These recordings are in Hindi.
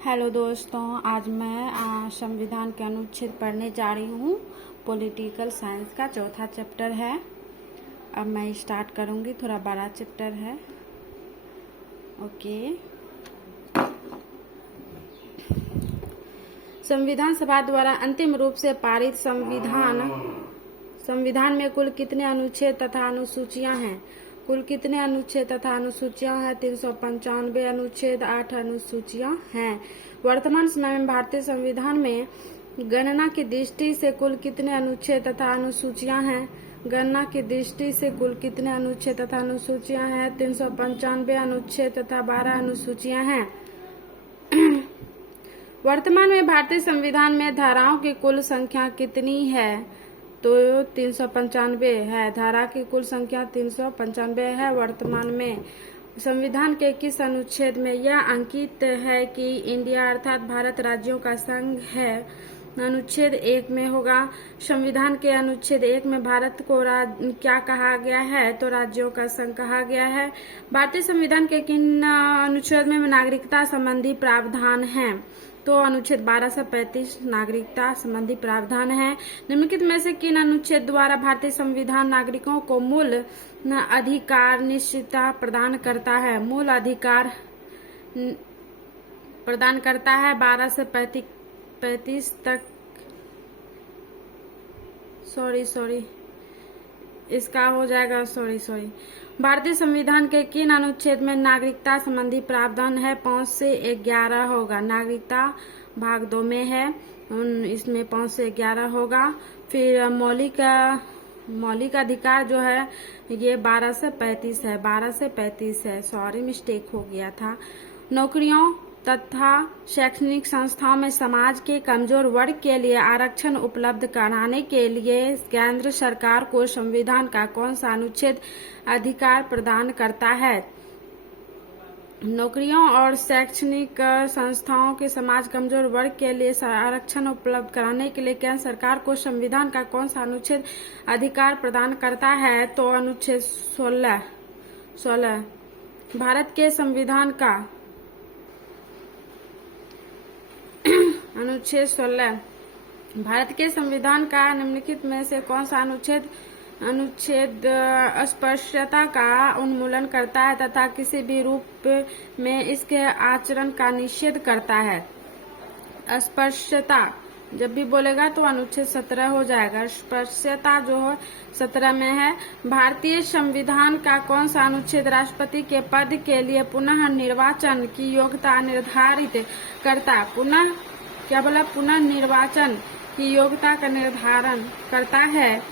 हेलो दोस्तों, आज मैं संविधान के अनुच्छेद पढ़ने जा रही हूँ। पॉलिटिकल साइंस का चौथा चैप्टर है। अब मैं स्टार्ट करूँगी। थोड़ा बड़ा चैप्टर है। ओके। संविधान सभा द्वारा अंतिम रूप से पारित संविधान में कुल कितने अनुच्छेद तथा अनुसूचियां हैं? कुल कितने अनुच्छेद तथा अनुसूचियां हैं? 395 अनुच्छेद, 8 अनुसूचियां हैं। वर्तमान समय में भारतीय संविधान में गणना की दृष्टि से कुल कितने अनुच्छेद तथा अनुसूचियां हैं? गणना की दृष्टि से कुल कितने अनुच्छेद तथा अनुसूचियां हैं? 395 अनुच्छेद तथा 12 अनुसूचियां हैं। वर्तमान में भारतीय संविधान में धाराओं की कुल संख्या कितनी है? तो 395 है। धारा की कुल संख्या 395 है। वर्तमान में संविधान के किस अनुच्छेद में यह अंकित है कि इंडिया अर्थात भारत राज्यों का संघ है? अनुच्छेद 1 में होगा। संविधान के अनुच्छेद 1 में भारत को क्या कहा गया है? तो राज्यों का संघ कहा गया है। भारतीय संविधान के किन अनुच्छेद में नागरिकता संबंधी प्रावधान है? तो अनुच्छेद 12 से 35 नागरिकता संबंधी प्रावधान है। निम्नलिखित में से किन अनुच्छेद द्वारा भारतीय संविधान नागरिकों को मूल अधिकार निश्चितता प्रदान करता है? मूल अधिकार प्रदान करता है। 12 से 35 तक सॉरी इसका हो जाएगा भारतीय संविधान के किन अनुच्छेद में नागरिकता संबंधी प्रावधान है? 5 से 11 होगा। नागरिकता भाग 2 में है, इसमें 5 से 11 होगा। फिर मौलिक अधिकार जो है ये 12 से 35 है। 12 से 35 है। सॉरी, मिस्टेक हो गया था। नौकरियों तथा शैक्षणिक संस्थाओं में समाज के कमजोर वर्ग के लिए आरक्षण उपलब्ध कराने के लिए केंद्र सरकार को संविधान का कौन सा अनुच्छेद अधिकार प्रदान करता है? नौकरियों और शैक्षणिक संस्थाओं के समाज कमजोर वर्ग के लिए आरक्षण उपलब्ध कराने के लिए केंद्र सरकार को संविधान का कौन सा अनुच्छेद अधिकार प्रदान करता है? तो अनुच्छेद 16। भारत के संविधान का अनुच्छेद 16 भारत के संविधान का निम्नलिखित में से कौन सा अनुच्छेद अस्पृश्यता का उन्मूलन करता है तथा किसी भी रूप में इसके आचरण का निषेध करता है? अस्पृश्यता जब भी बोलेगा तो अनुच्छेद 17 हो जाएगा। अस्पृश्यता जो 17 में है। भारतीय संविधान का कौन सा अनुच्छेद राष्ट्रपति के पद के लिए पुनः निर्वाचन की योग्यता निर्धारित करता? पुनः निर्वाचन की योग्यता का निर्धारण करता है?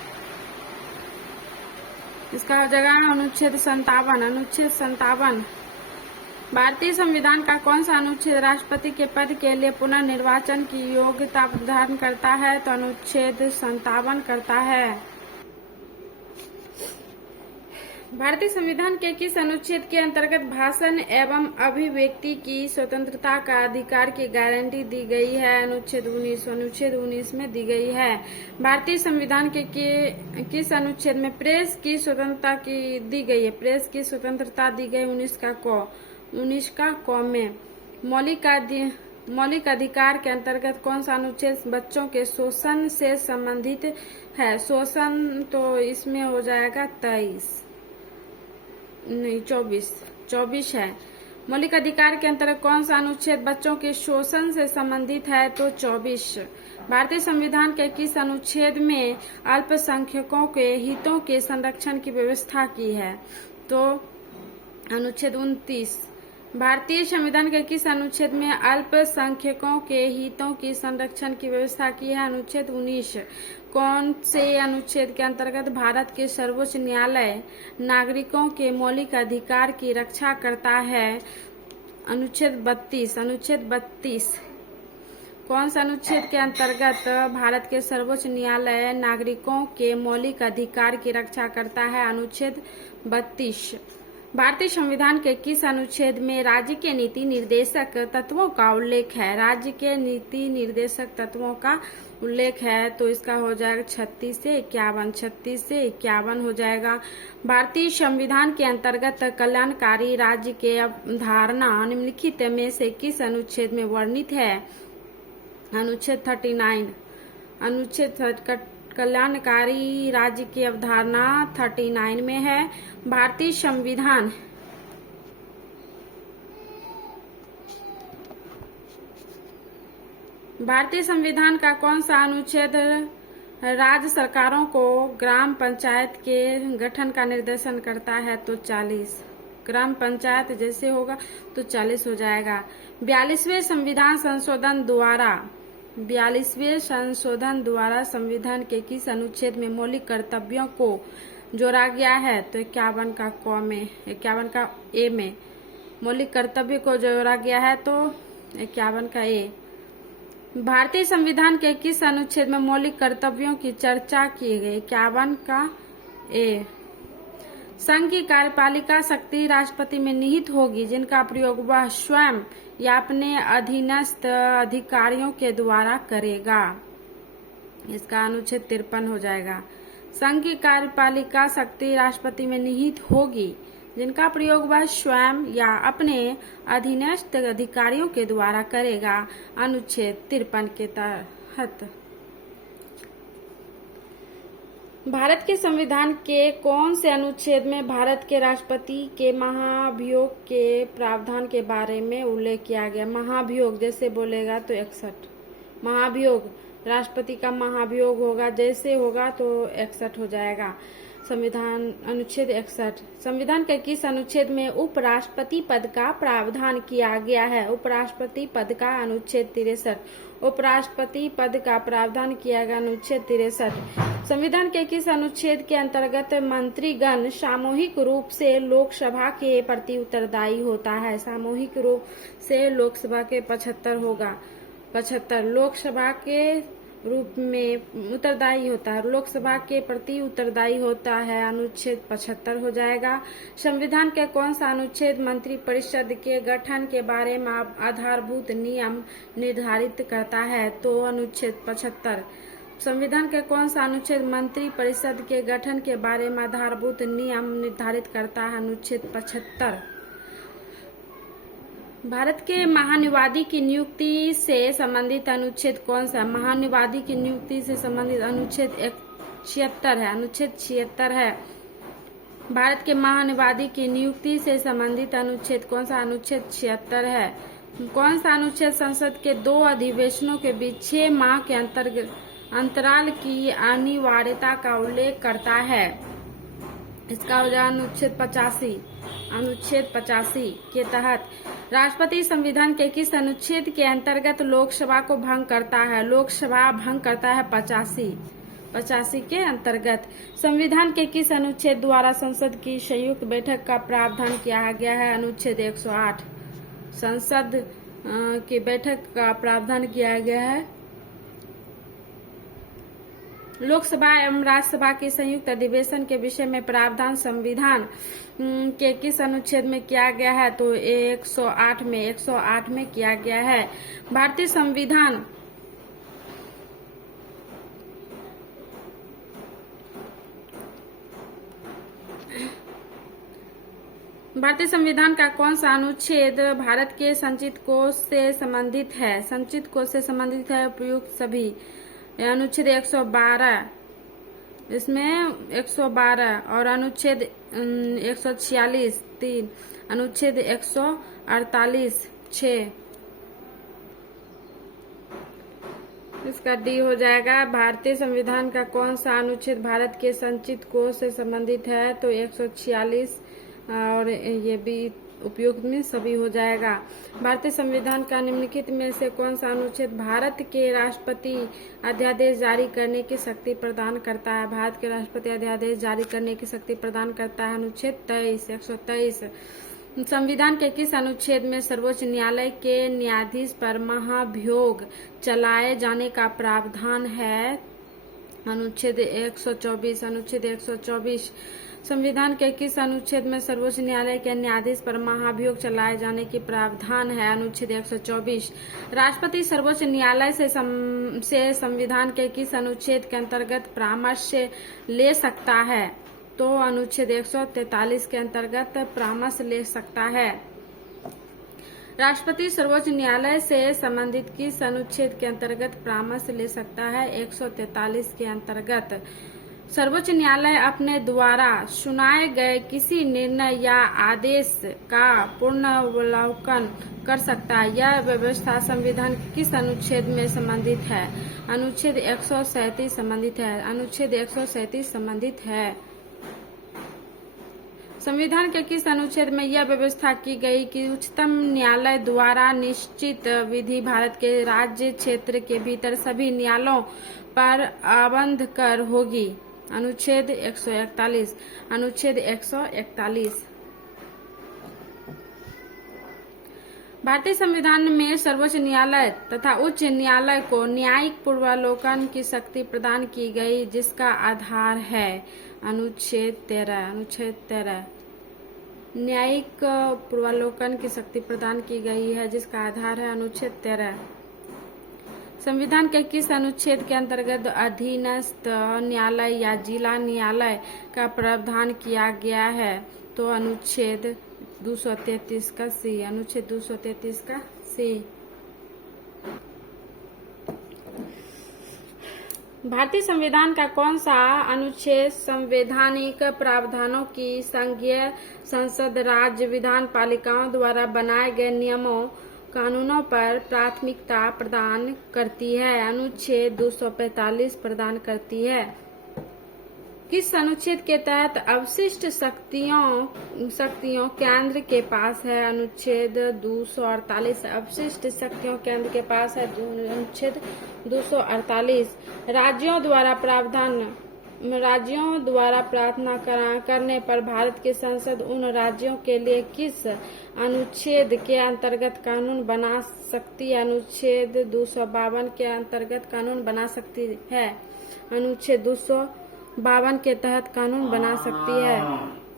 इसका जगह अनुच्छेद 57। अनुच्छेद 57 भारतीय संविधान का कौन सा अनुच्छेद राष्ट्रपति के पद के लिए पुनः निर्वाचन की योग्यता प्रदान करता है? तो अनुच्छेद 57 करता है। भारतीय संविधान के किस अनुच्छेद के अंतर्गत भाषण एवं अभिव्यक्ति की स्वतंत्रता का अधिकार की गारंटी दी गई है? अनुच्छेद 19। अनुच्छेद 19 में दी गई है। भारतीय संविधान के किस अनुच्छेद में प्रेस की स्वतंत्रता की दी गई है? प्रेस की स्वतंत्रता दी गई 19 का क में। मौलिक अधिकार के अंतर्गत कौन सा अनुच्छेद बच्चों के शोषण से संबंधित है? शोषण तो इसमें हो जाएगा 24 है। मौलिक अधिकार के अंतर्गत कौन सा अनुच्छेद बच्चों के शोषण से संबंधित है? तो 24। भारतीय संविधान के किस अनुच्छेद में अल्पसंख्यकों के हितों के संरक्षण की व्यवस्था की है? तो अनुच्छेद 29। भारतीय संविधान के किस अनुच्छेद में अल्पसंख्यकों के हितों की संरक्षण की व्यवस्था की है? अनुच्छेद 19। कौन से अनुच्छेद के अंतर्गत भारत के सर्वोच्च न्यायालय नागरिकों के मौलिक अधिकार की रक्षा करता है? अनुच्छेद 32। अनुच्छेद 32 कौन सा अनुच्छेद के अंतर्गत भारत के सर्वोच्च न्यायालय नागरिकों के मौलिक अधिकार की रक्षा करता है? अनुच्छेद 32। भारतीय संविधान के किस अनुच्छेद में राज्य के नीति निर्देशक तत्वों का उल्लेख है? राज्य के नीति निर्देशक तत्वों का उल्लेख है तो इसका हो जाएगा 36 से 51, 36 से 51 हो जाएगा। भारतीय संविधान के अंतर्गत कल्याणकारी राज्य के अवधारणा निम्नलिखित में से किस अनुच्छेद में वर्णित है? अनुच्छेद 39। अनुच्छेद कल्याणकारी राज्य की अवधारणा 39 में है। भारतीय संविधान का कौन सा अनुच्छेद राज्य सरकारों को ग्राम पंचायत के गठन का निर्देशन करता है? तो 40। ग्राम पंचायत जैसे होगा तो 40 हो जाएगा। 42वें संविधान संशोधन द्वारा संविधान के किस अनुच्छेद में मौलिक कर्तव्यों को जोड़ा गया है? तो 51 का क में, 51 का ए में मौलिक कर्तव्य को जोड़ा गया है तो 51 का ए। भारतीय संविधान के किस अनुच्छेद में मौलिक कर्तव्यों की चर्चा की गई? 51 का ए। संघ की कार्यपालिका शक्ति राष्ट्रपति में निहित होगी जिनका प्रयोग वह स्वयं या अपने अधीनस्थ अधिकारियों के द्वारा करेगा। इसका अनुच्छेद 53 हो जाएगा। संघ की कार्यपालिका शक्ति राष्ट्रपति में निहित होगी जिनका प्रयोग वह स्वयं या अपने अधीनस्थ अधिकारियों के द्वारा करेगा। अनुच्छेद 53 के तहत भारत के संविधान के कौन से अनुच्छेद में भारत के राष्ट्रपति के महाभियोग के प्रावधान के बारे में उल्लेख किया गया? महाभियोग जैसे बोलेगा तो 61। महाभियोग राष्ट्रपति का महाभियोग होगा जैसे होगा तो 61 हो जाएगा। संविधान अनुच्छेद 61। संविधान के किस अनुच्छेद में उपराष्ट्रपति पद का प्रावधान किया गया है? उपराष्ट्रपति पद का अनुच्छेद 63। उपराष्ट्रपति पद का प्रावधान किया गया अनुच्छेद 63। संविधान के किस अनुच्छेद के अंतर्गत मंत्रीगण सामूहिक रूप से लोकसभा के प्रति उत्तरदायी होता है? सामूहिक रूप से लोकसभा के 75 होगा। 75 लोकसभा के रूप में उत्तरदायी होता है, लोकसभा के प्रति उत्तरदायी होता है। अनुच्छेद 75 हो जाएगा। संविधान के कौन सा अनुच्छेद मंत्रिपरिषद के गठन के बारे में आधारभूत नियम निर्धारित करता है? तो अनुच्छेद 75। संविधान के कौन सा अनुच्छेद मंत्रिपरिषद के गठन के बारे में आधारभूत नियम निर्धारित करता है? अनुच्छेद 75। भारत के महानुवादी की नियुक्ति से संबंधित अनुच्छेद कौन सा? महानुवादी की नियुक्ति से संबंधित अनुच्छेद 76 है। अनुच्छेद 76 है। भारत के महानुवादी की नियुक्ति से संबंधित अनुच्छेद कौन सा? अनुच्छेद 76 है। कौन सा अनुच्छेद संसद के 2 अधिवेशनों के बीच 6 माह के अंतराल की अनिवार्यता का उल्लेख करता है? इसका हो जाएगा अनुच्छेद 85। अनुच्छेद 85 के तहत राष्ट्रपति संविधान के किस अनुच्छेद के अंतर्गत लोकसभा को भंग करता है? लोकसभा भंग करता है 85 के अंतर्गत। संविधान के किस अनुच्छेद द्वारा संसद की संयुक्त बैठक का प्रावधान किया गया है? अनुच्छेद 108। संसद की बैठक का प्रावधान किया गया है। लोकसभा एवं राज्यसभा के संयुक्त अधिवेशन के विषय में प्रावधान संविधान के किस अनुच्छेद में किया गया है? तो 108 में किया गया है। भारतीय संविधान का कौन सा अनुच्छेद भारत के संचित कोष से संबंधित है? संचित कोष से संबंधित है उपयुक्त सभी। अनुच्छेद 112, इसमें 112 और अनुच्छेद 146 3, अनुच्छेद 148 6, इसका डी हो जाएगा। भारतीय संविधान का कौन सा अनुच्छेद भारत के संचित कोष से संबंधित है? तो 146 और ये भी उपयुक्त में सभी हो जाएगा। भारतीय संविधान का निम्नलिखित में से कौन सा अनुच्छेद भारत के राष्ट्रपति अध्यादेश जारी करने की शक्ति प्रदान करता है? भारत के राष्ट्रपति अध्यादेश जारी करने की शक्ति प्रदान करता है। अनुच्छेद 23 123। संविधान के किस अनुच्छेद में सर्वोच्च न्यायालय के न्यायाधीश पर महाभियोग चलाए जाने का प्रावधान है? अनुच्छेद 124। अनुच्छेद 124 संविधान के किस अनुच्छेद में सर्वोच्च न्यायालय के न्यायाधीश पर महाभियोग चलाए जाने की प्रावधान है? अनुच्छेद 124। राष्ट्रपति सर्वोच्च न्यायालय से संविधान के किस अनुच्छेद के अंतर्गत परामर्श ले सकता है? तो अनुच्छेद 143 के अंतर्गत परामर्श ले सकता है। राष्ट्रपति सर्वोच्च न्यायालय से संबंधित किस अनुच्छेद के अंतर्गत परामर्श ले सकता है? 143 के अंतर्गत। सर्वोच्च न्यायालय अपने द्वारा सुनाए गए किसी निर्णय या आदेश का पुनर्वलोकन कर सकता है। यह व्यवस्था संविधान के किस अनुच्छेद में संबंधित है? अनुच्छेद 137 संबंधित है। अनुच्छेद 137 संबंधित है। संविधान के किस अनुच्छेद में यह व्यवस्था की गई कि उच्चतम न्यायालय द्वारा निश्चित विधि भारत के राज्य क्षेत्र के भीतर सभी न्यायालयों पर आबद्ध कर होगी? अनुच्छेद 141। अनुच्छेद 141। भारतीय संविधान में सर्वोच्च न्यायालय तथा उच्च न्यायालय को न्यायिक पूर्वावलोकन की शक्ति प्रदान की गई, जिसका आधार है अनुच्छेद 13। अनुच्छेद 13 न्यायिक पूर्वावलोकन की शक्ति प्रदान की गई है, जिसका आधार है अनुच्छेद 13। संविधान के किस अनुच्छेद के अंतर्गत अधीनस्थ न्यायालय या जिला न्यायालय का प्रावधान किया गया है? तो अनुच्छेद 233 का सी। अनुच्छेद 233 का सी। भारतीय संविधान का कौन सा अनुच्छेद संवैधानिक प्रावधानों की संघीय संसद राज्य विधान पालिकाओं द्वारा बनाए गए नियमों कानूनों पर प्राथमिकता प्रदान करती है? अनुच्छेद 245 प्रदान करती है। किस अनुच्छेद के तहत अवशिष्ट शक्तियों केंद्र के पास है? अनुच्छेद 248। अवशिष्ट शक्तियों केंद्र के पास है अनुच्छेद 248। राज्यों द्वारा प्रार्थना करने पर भारत की संसद उन राज्यों के लिए किस अनुच्छेद के अंतर्गत कानून बना सकती है? अनुच्छेद 252 के अंतर्गत कानून बना सकती है। अनुच्छेद 252 के तहत कानून बना सकती है।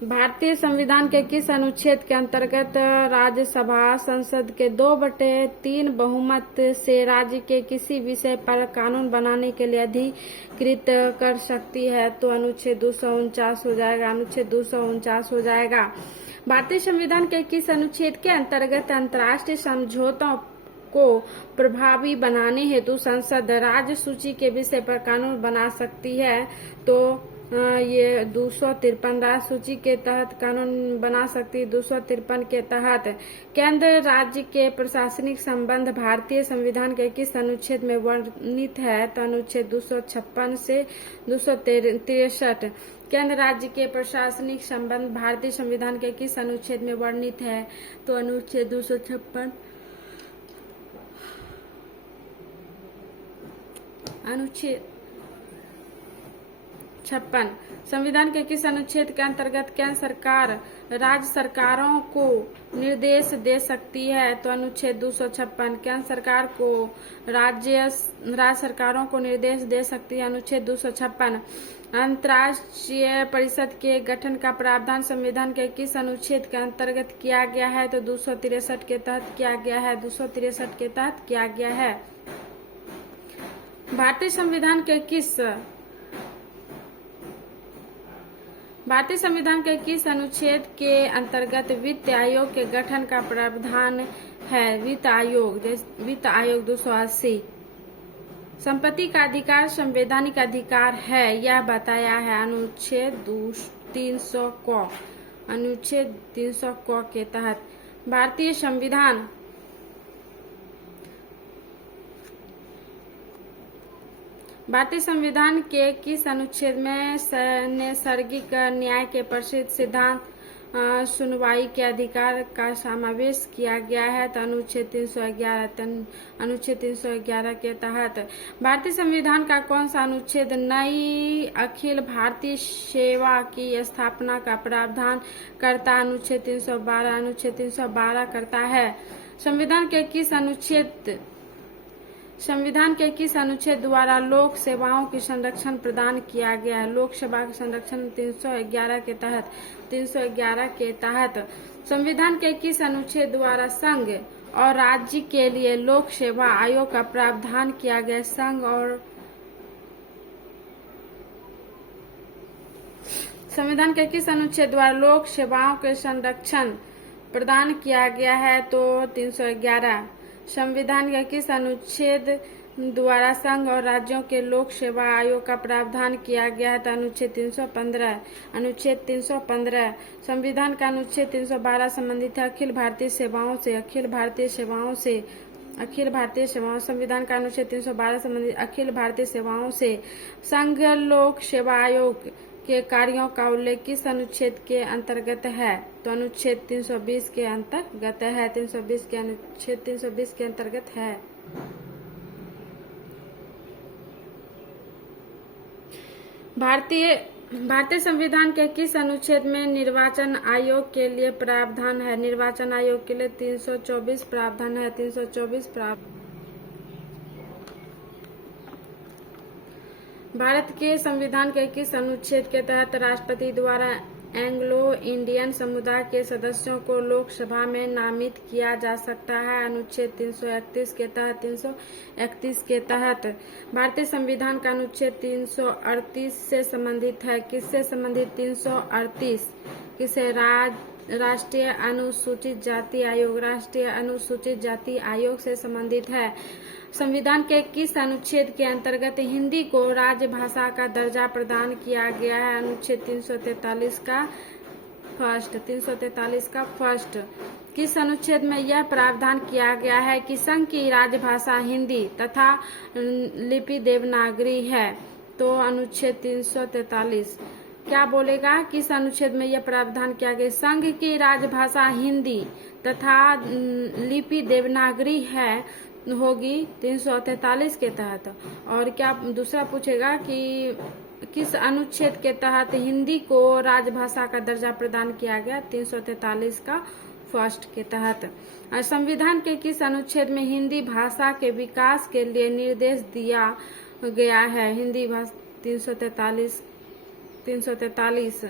भारतीय संविधान के किस अनुच्छेद के अंतर्गत राज्यसभा संसद के 2/3 बहुमत से राज्य के किसी विषय पर कानून बनाने के लिए अधिकृत कर सकती है? तो अनुच्छेद 249 हो जाएगा। अनुच्छेद 249 हो जाएगा। भारतीय संविधान के किस अनुच्छेद के अंतर्गत अंतर्राष्ट्रीय समझौतों को प्रभावी बनाने हेतु संसद राज्य सूची के विषय पर कानून बना सकती है? तो ये 253 राज्य सूची के तहत कानून बना सकती है। 253 के तहत केंद्र राज्य के प्रशासनिक संबंध भारतीय संविधान के किस अनुच्छेद में वर्णित है? तो अनुच्छेद 256 से 263। केंद्र राज्य के प्रशासनिक संबंध भारतीय संविधान के किस अनुच्छेद में वर्णित है? तो अनुच्छेद 256। अनुच्छेद 56। संविधान के किस अनुच्छेद के अंतर्गत केंद्र सरकार राज्य सरकारों को निर्देश दे सकती है? तो अनुच्छेद 256। केंद्र सरकार को राज्य सरकारों को निर्देश दे सकती है। अनुच्छेद 256। अंतर्राष्ट्रीय परिषद के गठन का प्रावधान संविधान के किस अनुच्छेद के अंतर्गत किया गया है? तो 263 के तहत किया गया है। 263 के तहत किया गया है। भारतीय संविधान के किस अनुच्छेद के अंतर्गत वित्त आयोग के गठन का प्रावधान है? वित्त आयोग 280। संपत्ति का अधिकार संवैधानिक अधिकार है, यह बताया है अनुच्छेद 300 क। अनुच्छेद 300 क के तहत भारतीय संविधान के किस अनुच्छेद में नैसर्गिक न्याय के प्रसिद्ध सिद्धांत सुनवाई के अधिकार का समावेश किया गया है? तो अनुच्छेद 311। अनुच्छेद 311 के तहत भारतीय संविधान का कौन सा अनुच्छेद नई अखिल भारतीय सेवा की स्थापना का प्रावधान करता? अनुच्छेद 312। अनुच्छेद 312 करता है। संविधान के किस अनुच्छेद संविधान के किस अनुच्छेद द्वारा लोक सेवाओं की संरक्षण प्रदान किया गया है? लोक सेवा का संरक्षण 311 के तहत 311 के तहत संविधान के किस अनुच्छेद द्वारा संघ और राज्य के लिए लोक सेवा आयोग का प्रावधान किया गया? संविधान के किस अनुच्छेद द्वारा लोक सेवाओं के संरक्षण प्रदान किया गया है? तो 311। संविधान के किस अनुच्छेद द्वारा संघ और राज्यों के लोक सेवा आयोग का प्रावधान किया गया है? तो अनुच्छेद 315। अनुच्छेद 315। संविधान का अनुच्छेद 312 संबंधित है अखिल भारतीय सेवाओं से। संविधान का अनुच्छेद 312 संबंधित अखिल भारतीय सेवाओं से। संघ लोक सेवा आयोग के कार्यों का उल्लेख किस अनुच्छेद के अंतर्गत है? तो अनुच्छेद 320 के अंतर्गत है। अनुच्छेद 320 के अंतर्गत है। भारतीय संविधान के किस अनुच्छेद में निर्वाचन आयोग के लिए प्रावधान है? निर्वाचन आयोग के लिए 324 प्रावधान है। 324 प्रावधान। भारत के संविधान के किस अनुच्छेद के तहत राष्ट्रपति द्वारा एंग्लो इंडियन समुदाय के सदस्यों को लोकसभा में नामित किया जा सकता है? अनुच्छेद 331 के तहत 331 के तहत। भारतीय संविधान का अनुच्छेद 338 से संबंधित है। किससे संबंधित? 338 किसे? राष्ट्रीय अनुसूचित जाति आयोग। राष्ट्रीय अनुसूचित जाति आयोग से संबंधित है। संविधान के किस अनुच्छेद के अंतर्गत हिंदी को राजभाषा का दर्जा प्रदान किया गया है? अनुच्छेद 343 का फर्स्ट। किस अनुच्छेद में यह प्रावधान किया गया है कि संघ की राजभाषा हिंदी तथा लिपि देवनागरी है? तो अनुच्छेद 343। क्या बोलेगा? किस अनुच्छेद में यह प्रावधान किया गया? संघ की राजभाषा हिंदी तथा लिपि देवनागरी है होगी 343 के तहत। और क्या दूसरा पूछेगा कि किस अनुच्छेद के तहत हिंदी को राजभाषा का दर्जा प्रदान किया गया? 343 का फर्स्ट के तहत। संविधान के किस अनुच्छेद में हिंदी भाषा के विकास के लिए निर्देश दिया गया है? हिंदी भाषा 343।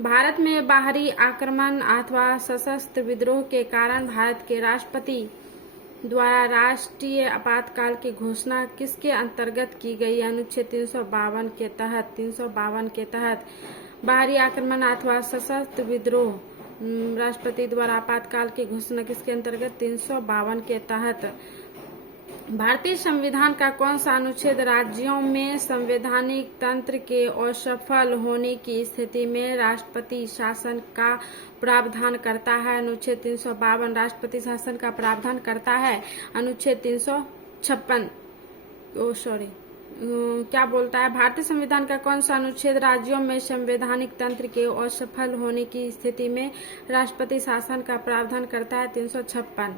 भारत में बाहरी आक्रमण अथवा सशस्त्र विद्रोह के कारण भारत के राष्ट्रपति द्वारा राष्ट्रीय आपातकाल की घोषणा किसके अंतर्गत की गई? अनुच्छेद 352 के तहत। 352 के तहत बाहरी आक्रमण अथवा सशस्त्र विद्रोह राष्ट्रपति द्वारा आपातकाल की घोषणा किसके अंतर्गत? 352 के तहत। भारतीय संविधान का कौन सा अनुच्छेद राज्यों में संवैधानिक तंत्र के असफल होने की स्थिति में राष्ट्रपति शासन का प्रावधान करता है? अनुच्छेद 352 राष्ट्रपति शासन का प्रावधान करता है। अनुच्छेद 356 क्या बोलता है? भारतीय संविधान का कौन सा अनुच्छेद राज्यों में संवैधानिक तंत्र के असफल होने की स्थिति में राष्ट्रपति शासन का प्रावधान करता है? 356।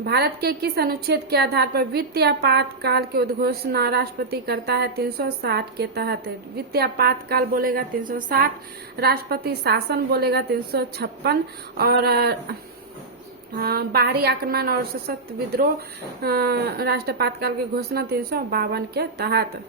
भारत के किस अनुच्छेद के आधार पर वित्तीय आपातकाल की उद्घोषणा राष्ट्रपति करता है? 360 के तहत। वित्तीय आपातकाल बोलेगा 360, राष्ट्रपति शासन बोलेगा 356 और बाहरी आक्रमण और सशस्त्र विद्रोह राष्ट्रीय आपातकाल की घोषणा 352 के तहत।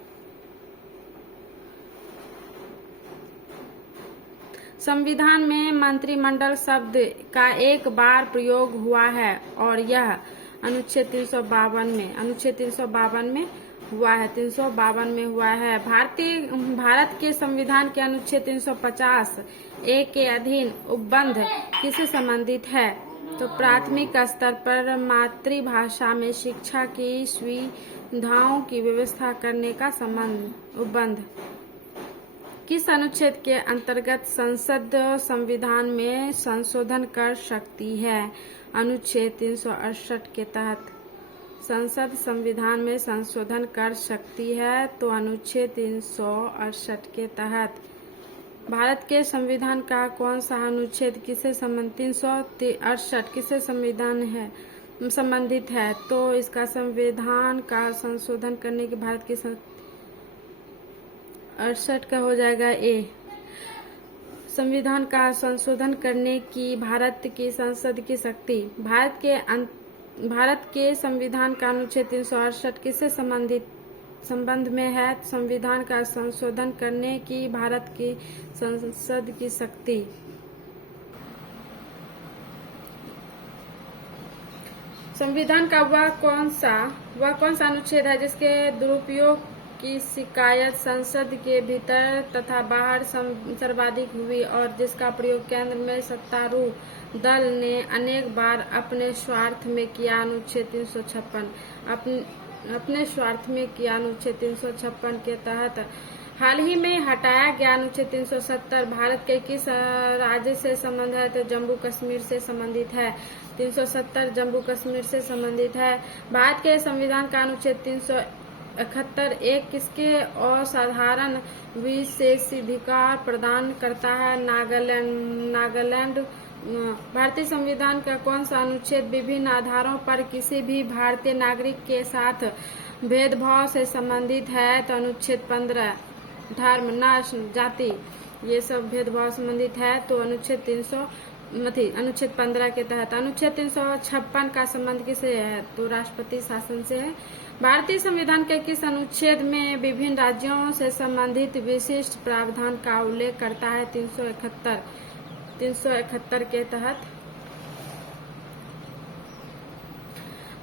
संविधान में मंत्रिमंडल शब्द का एक बार प्रयोग हुआ है और यह अनुच्छेद 352 में हुआ है। 352 में हुआ है। भारत के संविधान के अनुच्छेद 350 ए के अधीन उपबंध किससे संबंधित है? तो प्राथमिक स्तर पर मातृभाषा में शिक्षा की सुविधाओं की व्यवस्था करने का उपबंध किस अनुच्छेद के अंतर्गत संसद संविधान में संशोधन कर सकती है? अनुच्छेद 368 के तहत संसद संविधान में संशोधन कर सकती है। तो अनुच्छेद 368 के तहत। भारत के संविधान का कौन सा अनुच्छेद किससे संबंधित? 368 किससे संबंधित है? तो इसका संविधान का संशोधन करने की भारत की 68 का हो जाएगा ए। संविधान का संशोधन करने की भारत की संसद की शक्ति। भारत के भारत के संविधान का अनुच्छेद 368 किससे संबंध में है? संविधान का संशोधन करने की भारत की संसद की शक्ति। संविधान का वह कौन सा अनुच्छेद है जिसके दुरुपयोग की शिकायत संसद के भीतर तथा बाहर सर्वाधिक हुई और जिसका प्रयोग केंद्र में सत्तारूढ़ दल ने अनेक बार अपने स्वार्थ में किया? अनुच्छेद 356। अपने स्वार्थ में किया। अनुच्छेद 356 के तहत हाल ही में हटाया गया अनुच्छेद 370 भारत के किस राज्य से संबंधित है? तो जम्मू कश्मीर से संबंधित है। 370 जम्मू कश्मीर से संबंधित है। भारत के संविधान का अनुच्छेद 371 एक किसके असाधारण विशेषाधिकार प्रदान करता है? नागालैंड। भारतीय संविधान का कौन सा अनुच्छेद विभिन्न आधारों पर किसी भी भारतीय नागरिक के साथ भेदभाव से संबंधित है? तो अनुच्छेद 15 धर्म, नस्ल, जाति ये सब भेदभाव संबंधित है। तो अनुच्छेद 15 के तहत। अनुच्छेद 356 का संबंध किससे है? तो राष्ट्रपति शासन से है। भारतीय संविधान के किस अनुच्छेद में विभिन्न राज्यों से संबंधित विशिष्ट प्रावधान का उल्लेख करता है? 371 के तहत।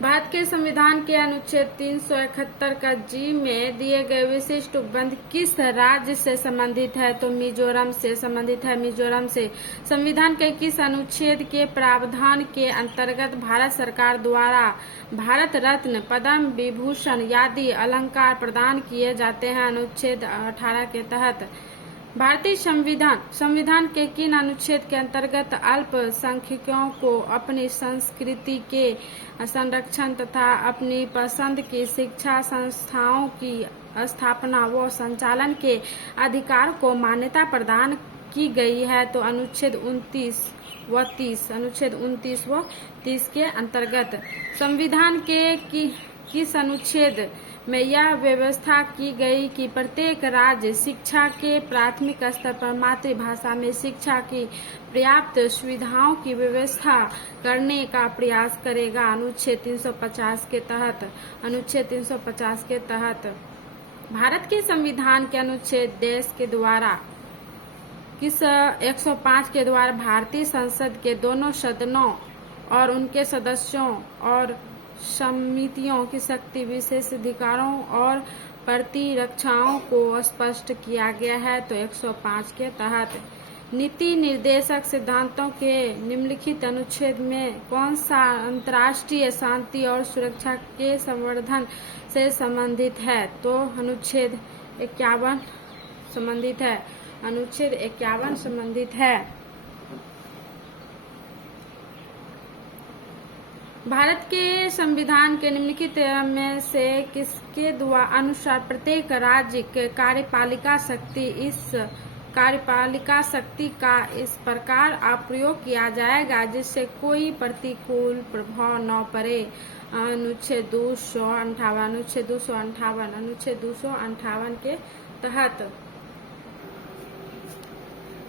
भारत के संविधान के अनुच्छेद 371 का जी में दिए गए विशिष्ट उपबंध किस राज्य से संबंधित है? तो मिजोरम से संबंधित है। मिजोरम से। संविधान के किस अनुच्छेद के प्रावधान के अंतर्गत भारत सरकार द्वारा भारत रत्न, पद्म विभूषण आदि अलंकार प्रदान किए जाते हैं? अनुच्छेद 18 के तहत। भारतीय संविधान के किन अनुच्छेद के अंतर्गत अल्पसंख्यकों को अपनी संस्कृति के संरक्षण तथा अपनी पसंद की शिक्षा संस्थाओं की स्थापना व संचालन के अधिकार को मान्यता प्रदान की गई है? तो अनुच्छेद 29 व 30। अनुच्छेद 29 व 30 के अंतर्गत। संविधान के किस अनुच्छेद में यह व्यवस्था की गई कि प्रत्येक राज्य शिक्षा के प्राथमिक स्तर पर मातृभाषा में शिक्षा की पर्याप्त सुविधाओं की व्यवस्था करने का प्रयास करेगा? अनुच्छेद 350 के तहत। अनुच्छेद 350 के तहत। भारत के संविधान के अनुच्छेद देश के द्वारा किस 105 के द्वारा भारतीय संसद के दोनों सदनों और उनके सदस्यों और समितियों की शक्ति, विशेषाधिकारों और प्रतिरक्षाओं को स्पष्ट किया गया है? तो 105 के तहत। नीति निर्देशक सिद्धांतों के निम्नलिखित अनुच्छेद में कौन सा अंतर्राष्ट्रीय शांति और सुरक्षा के संवर्धन से संबंधित है? तो अनुच्छेद 51 संबंधित है। अनुच्छेद 51 संबंधित है। भारत के संविधान के निम्नलिखित में से किसके अनुसार प्रत्येक राज्य के कार्यपालिका शक्ति का इस प्रकार अप्रयोग किया जाएगा जिससे कोई प्रतिकूल प्रभाव न पड़े? अनुच्छेद 258। अनुच्छेद 258। अनुच्छेद 258 के तहत।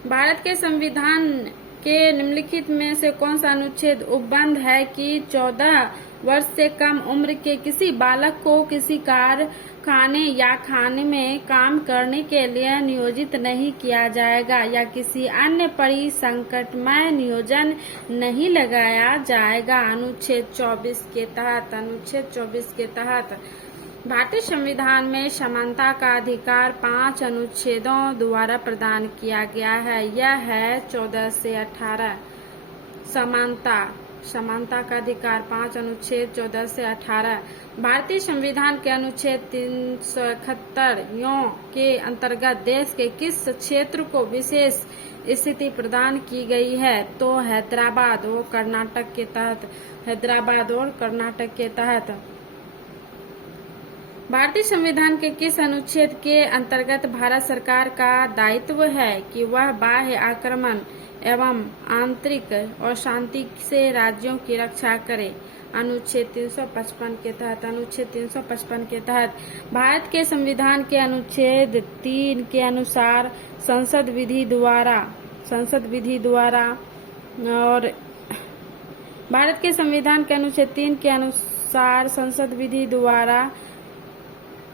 भारत के संविधान के निम्नलिखित में से कौन सा अनुच्छेद उपबंध है कि 14 वर्ष से कम उम्र के किसी बालक को किसी कारखाने या खाने में काम करने के लिए नियोजित नहीं किया जाएगा या किसी अन्य परिसंकटमय नियोजन नहीं लगाया जाएगा? अनुच्छेद 24 के तहत। अनुच्छेद 24 के तहत। भारतीय संविधान में समानता का अधिकार 5 अनुच्छेदों द्वारा प्रदान किया गया है। यह है 14 से 18। समानता का अधिकार 5 अनुच्छेद 14 से 18। भारतीय संविधान के अनुच्छेद 371 के अंतर्गत देश के किस क्षेत्र को विशेष स्थिति प्रदान की गई है? तो हैदराबाद और कर्नाटक के तहत। हैदराबाद और कर्नाटक के तहत। भारतीय संविधान के किस अनुच्छेद के अंतर्गत भारत सरकार का दायित्व है कि वह बाह्य आक्रमण एवं आंतरिक अशांति से राज्यों की रक्षा करे? अनुच्छेद 355 के तहत। अनुच्छेद 355 के तहत। भारत के संविधान के अनुच्छेद 3 के अनुसार संसद विधि द्वारा और भारत के संविधान के अनुच्छेद 3 के अनुसार संसद विधि द्वारा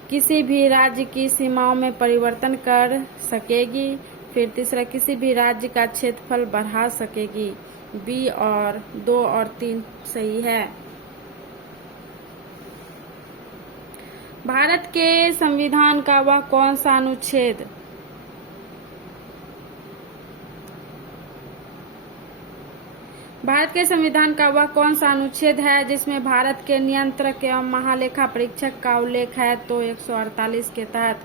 किसी भी राज्य की सीमाओं में परिवर्तन कर सकेगी। फिर तीसरा, किसी भी राज्य का क्षेत्रफल बढ़ा सकेगी। बी और 2 और 3 सही है। भारत के संविधान का वह कौन सा अनुच्छेद भारत के संविधान का वह कौन सा अनुच्छेद है जिसमें भारत के नियंत्रक एवं महालेखा परीक्षक का उल्लेख है? तो 148 के तहत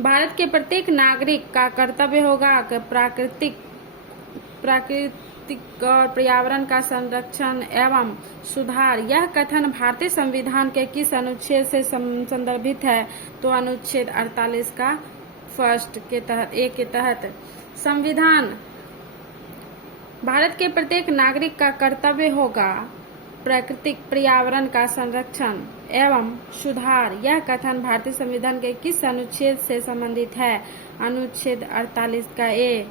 भारत के प्रत्येक नागरिक का कर्तव्य होगा कि प्राकृतिक और पर्यावरण का संरक्षण एवं सुधार। यह कथन भारतीय संविधान के किस अनुच्छेद से संदर्भित है? तो अनुच्छेद 48 का फर्स्ट के तहत ए के तहत संविधान भारत के प्रत्येक नागरिक का कर्तव्य होगा प्राकृतिक पर्यावरण का संरक्षण एवं सुधार। यह कथन भारतीय संविधान के किस अनुच्छेद से संबंधित है? अनुच्छेद 48 का ए।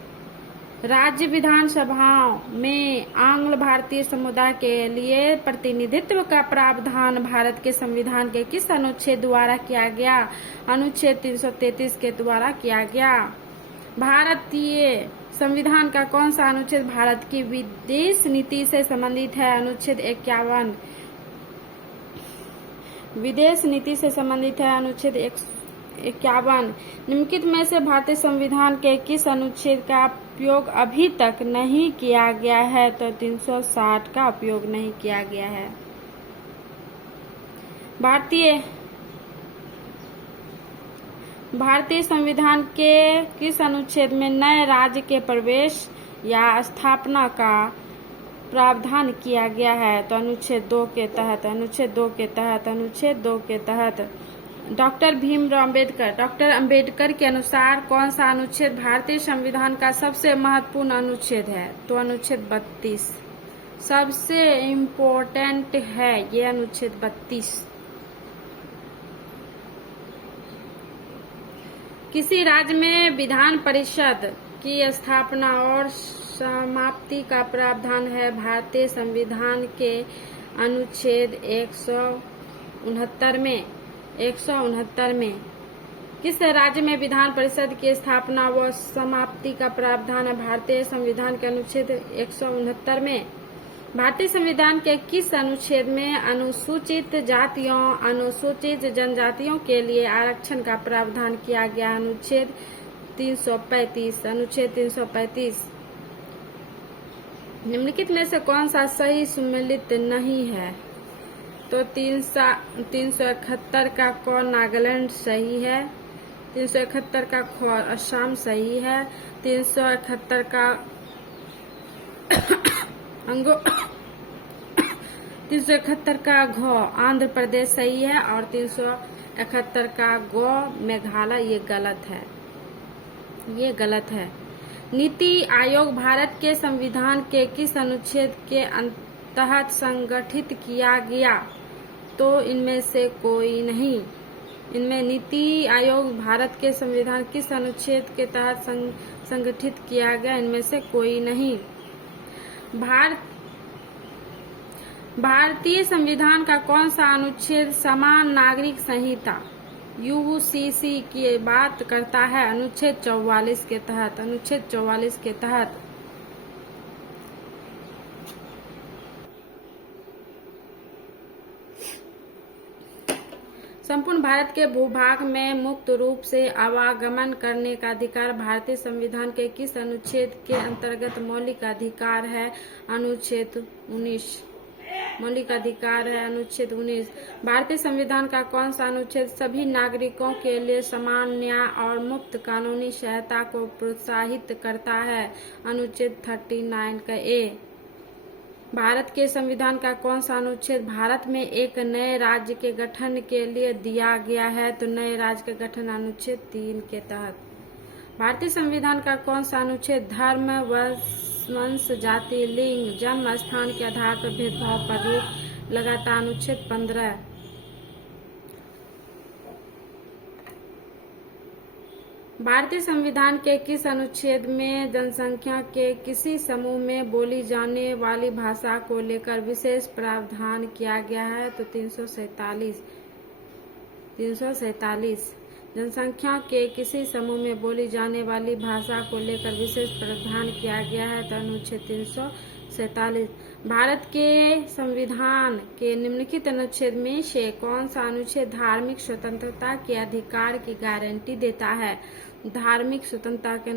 राज्य विधानसभाओं में आंग्ल भारतीय समुदाय के लिए प्रतिनिधित्व का प्रावधान भारत के संविधान के किस अनुच्छेद द्वारा किया गया? अनुच्छेद 333 के द्वारा किया गया। भारतीय संविधान का कौन सा अनुच्छेद भारत की विदेश नीति से संबंधित है? अनुच्छेद 51। विदेश नीति से संबंधित है अनुच्छेद 51। निम्नलिखित में से भारतीय संविधान के किस अनुच्छेद का उपयोग अभी तक नहीं किया गया है? तो 360 का उपयोग नहीं किया गया है। भारतीय संविधान के किस अनुच्छेद में नए राज्य के प्रवेश या स्थापना का प्रावधान किया गया है? तो अनुच्छेद 2 के तहत। अनुच्छेद 2 के तहत अनुच्छेद 2 के तहत डॉक्टर भीमराव अंबेडकर के अनुसार कौन सा अनुच्छेद भारतीय संविधान का सबसे महत्वपूर्ण अनुच्छेद है? तो अनुच्छेद 32 सबसे इम्पोर्टेंट है ये अनुच्छेद 32। किसी राज्य में विधान परिषद की स्थापना और समाप्ति का प्रावधान है भारतीय संविधान के अनुच्छेद 169 में। किस राज्य में विधान परिषद की स्थापना व समाप्ति का प्रावधान है भारतीय संविधान के अनुच्छेद 169 में? भारतीय संविधान के किस अनुच्छेद में अनुसूचित जातियों अनुसूचित जनजातियों के लिए आरक्षण का प्रावधान किया गया? अनुच्छेद 335। अनुच्छेद 335। निम्नलिखित में से कौन सा सही सुमेलित नहीं है? तो 371 का क नागालैंड सही है। 371 का ख असम सही है। 371 का 371 का घ आंध्र प्रदेश सही है और 371 का ग मेघालय ये गलत है। नीति आयोग भारत के संविधान के किस अनुच्छेद के तहत संगठित किया गया? तो इनमें से कोई नहीं। इनमें नीति आयोग भारत के संविधान किस अनुच्छेद के तहत संगठित किया गया? इनमें से कोई नहीं। भारतीय संविधान का कौन सा अनुच्छेद समान नागरिक संहिता यूसीसी की बात करता है? अनुच्छेद 44 के तहत। अनुच्छेद 44 के तहत संपूर्ण भारत के भूभाग में मुक्त रूप से आवागमन करने का अधिकार भारतीय संविधान के किस अनुच्छेद के अंतर्गत मौलिक अधिकार है? अनुच्छेद 19। मौलिक अधिकार है अनुच्छेद 19। भारतीय संविधान का कौन सा अनुच्छेद सभी नागरिकों के लिए समान न्याय और मुफ्त कानूनी सहायता को प्रोत्साहित करता है? अनुच्छेद 39 का ए। भारत के संविधान का कौन सा अनुच्छेद भारत में एक नए राज्य के गठन के लिए दिया गया है? तो नए राज्य का गठन अनुच्छेद 3 के तहत। भारतीय संविधान का कौन सा अनुच्छेद धर्म वंश जाति लिंग जन्म स्थान के आधार पर भेदभाव पर रोक लगाता? अनुच्छेद 15। भारतीय संविधान के किस अनुच्छेद में जनसंख्या के किसी समूह में बोली जाने वाली भाषा को लेकर विशेष प्रावधान किया गया है? तो 347 जनसंख्या के किसी समूह में बोली जाने वाली भाषा को लेकर विशेष प्रावधान किया गया है? तो अनुच्छेद 347। भारत के संविधान के निम्नलिखित अनुच्छेद में से कौन सा अनुच्छेद धार्मिक स्वतंत्रता के अधिकार की गारंटी देता है? धार्मिक स्वतंत्रता के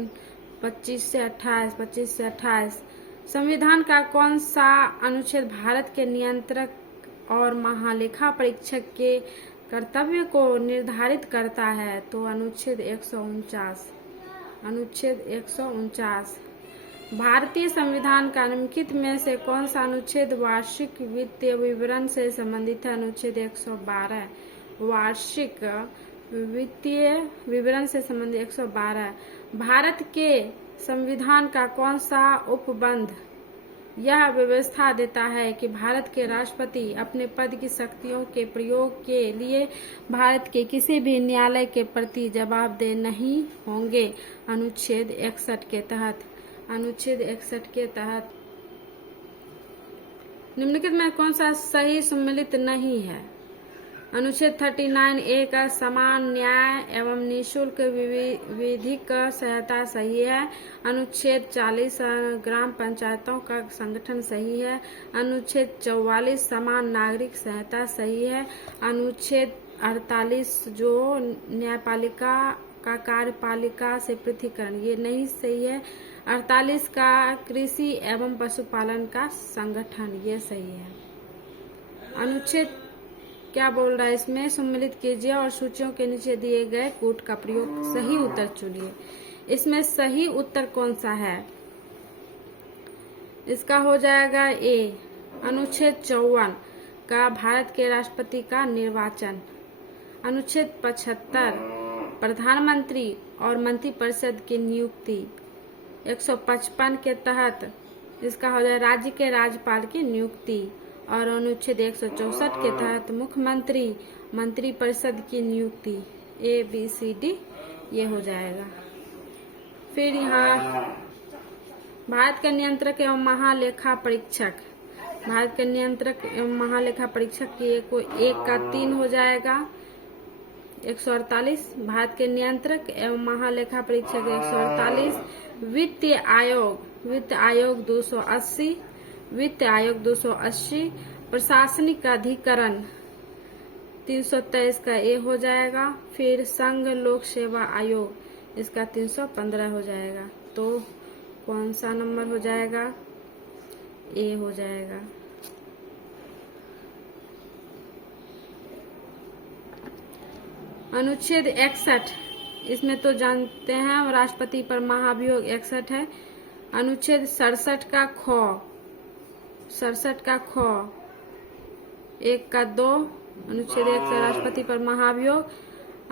25 से 28। संविधान का कौन सा अनुच्छेद भारत के नियंत्रक और महालेखा परीक्षक के कर्तव्य को निर्धारित करता है? तो अनुच्छेद 149। भारतीय संविधान का निम्नलिखित में से कौन सा अनुच्छेद वार्षिक वित्तीय विवरण से संबंधित है? अनुच्छेद 112। वार्षिक वित्तीय विवरण से संबंधित 112। भारत के संविधान का कौन सा उपबंध यह व्यवस्था देता है कि भारत के राष्ट्रपति अपने पद की शक्तियों के प्रयोग के लिए भारत के किसी भी न्यायालय के प्रति जवाबदेह नहीं होंगे? अनुच्छेद 61 के तहत निम्नलिखित में कौन सा सही सम्मिलित नहीं है? अनुच्छेद 39A का समान न्याय एवं निःशुल्क विधिक सहायता सही है। अनुच्छेद 40 ग्राम पंचायतों का संगठन सही है। अनुच्छेद 44 समान नागरिक सहायता सही है। अनुच्छेद 48 जो न्यायपालिका का कार्यपालिका से पृथकीकरण ये नहीं सही है। 48 का कृषि एवं पशुपालन का संगठन ये सही है। अनुच्छेद क्या बोल रहा है इसमें? सम्मिलित कीजिए और सूचियों के नीचे दिए गए कोड का प्रयोग सही उत्तर चुनिए। इसमें सही उत्तर कौन सा है? इसका हो जाएगा ए। अनुच्छेद 54 का भारत के राष्ट्रपति का निर्वाचन। अनुच्छेद 75 प्रधानमंत्री और मंत्रिपरिषद की नियुक्ति। 155 के तहत इसका हो जाए राज्य के राज्यपाल की नियुक्ति। और अनुच्छेद 164 के तहत मुख्यमंत्री मंत्रिपरिषद की नियुक्ति। ABCD ये हो जाएगा। फिर यहाँ भारत के नियंत्रक एवं महालेखा परीक्षक। भारत के नियंत्रक एवं महालेखा परीक्षक की एक का 3 हो जाएगा। 148 भारत के नियंत्रक एवं महालेखा परीक्षक 148। वित्त आयोग 280। प्रशासनिक अधिकरण 323 का ए हो जाएगा। फिर संघ लोक सेवा आयोग इसका 315 हो जाएगा। तो कौन सा नंबर हो जाएगा? ए हो जाएगा। अनुच्छेद 61 इसमें तो जानते हैं राष्ट्रपति पर महाभियोग 61 है। अनुच्छेद 67 का ख 1 का 2 अनुच्छेद 1 से राष्ट्रपति पर महाभियोग।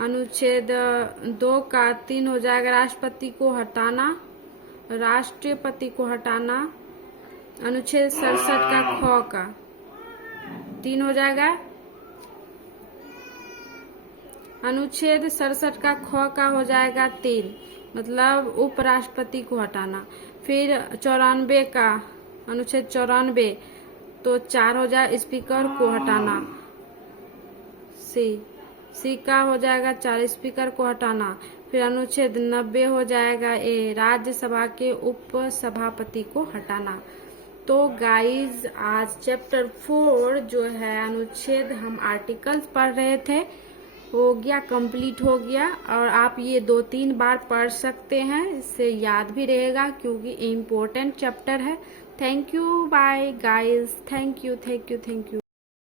अनुच्छेद 2 का 3 हो जाएगा राष्ट्रपति को हटाना, राष्ट्रपति को हटाना। अनुच्छेद 67 का ख का 3 हो जाएगा। अनुच्छेद 67 का ख का हो जाएगा 3 मतलब उपराष्ट्रपति को हटाना। फिर 94 का अनुच्छेद 94 तो 4 हो जाए स्पीकर को हटाना। सी का हो जाएगा 4 स्पीकर को हटाना। फिर अनुच्छेद 90 हो जाएगा ए राज्यसभा के उपसभापति को हटाना। तो गाइज आज चैप्टर 4 जो है अनुच्छेद हम आर्टिकल्स पढ़ रहे थे हो गया, कंप्लीट हो गया। और आप ये 2-3 बार पढ़ सकते हैं, इससे याद भी रहेगा क्योंकि इम्पोर्टेंट चैप्टर है। Thank you, bye guys, thank you.